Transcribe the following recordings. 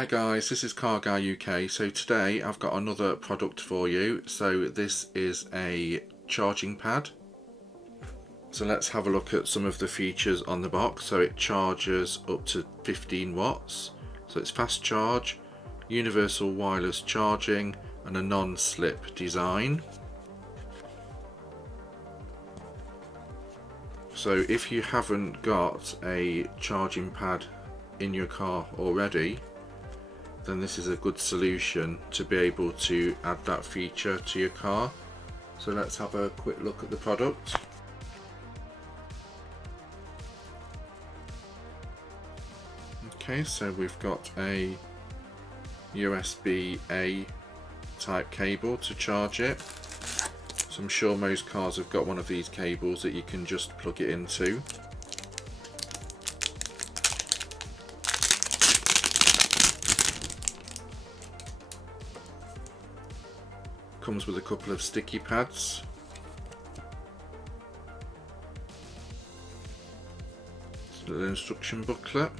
Hi guys, this is Gar Guy UK. So today I've got another product for you. So this is a charging pad. So let's have a look at some of the features on the box. So it charges up to 15 watts. So it's fast charge, universal wireless charging and a non-slip design. So if you haven't got a charging pad in your car already, then this is a good solution to be able to add that feature to your car. So let's have a quick look at the product. Okay, so we've got a USB-A type cable to charge it. So I'm sure most cars have got one of these cables that you can just plug it into. Comes with a couple of sticky pads. A little instruction booklet.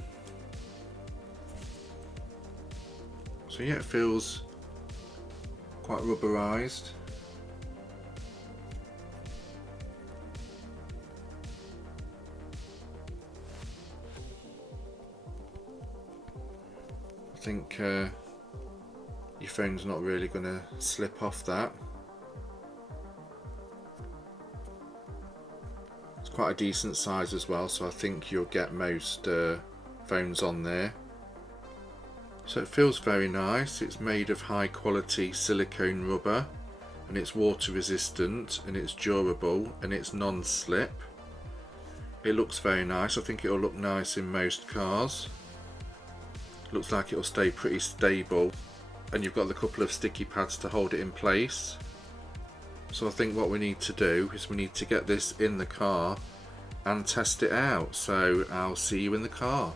So yeah, it feels quite rubberized. I think your phone's not really going to slip off that. It's quite a decent size as well, so I think you'll get most phones on there. So it feels very nice. It's made of high quality silicone rubber and it's water resistant and it's durable and it's non-slip. It looks very nice. I think it'll look nice in most cars. Looks like it'll stay pretty stable. And you've got the couple of sticky pads to hold it in place. So I think what we need to do is we need to get this in the car and test it out. So I'll see you in the car.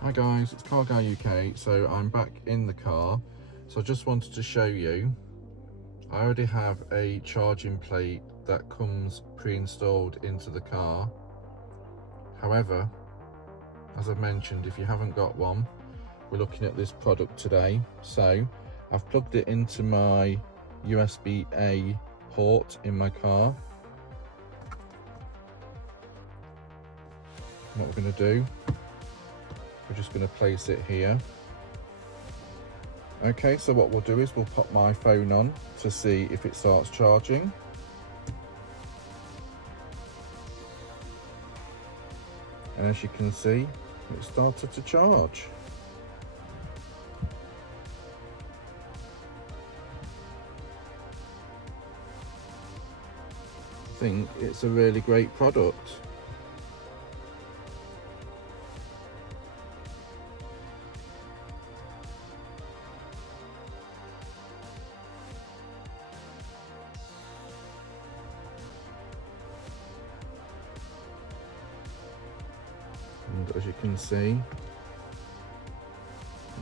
Hi guys, it's Gar Guy UK. So I'm back in the car. So I just wanted to show you, I already have a charging plate that comes pre-installed into the car. However, as I've mentioned, if you haven't got one, we're looking at this product today. So I've plugged it into my USB-A port in my car. What we're going to do, we're just going to place it here. Okay, so what we'll do is we'll pop my phone on to see if it starts charging. And as you can see, it started to charge. I think it's a really great product. And as you can see, it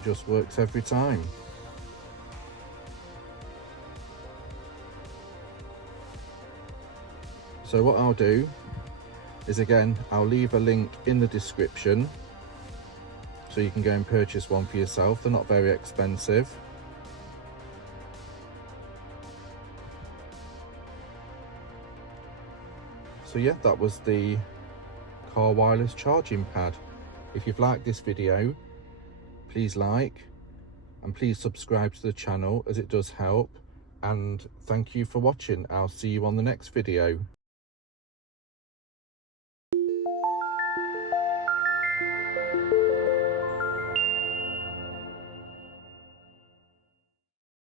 just works every time. So what I'll do is, again, I'll leave a link in the description so you can go and purchase one for yourself. They're not very expensive. So yeah, that was the car wireless charging pad. If you've liked this video, please like and please subscribe to the channel as it does help. And thank you for watching. I'll see you on the next video.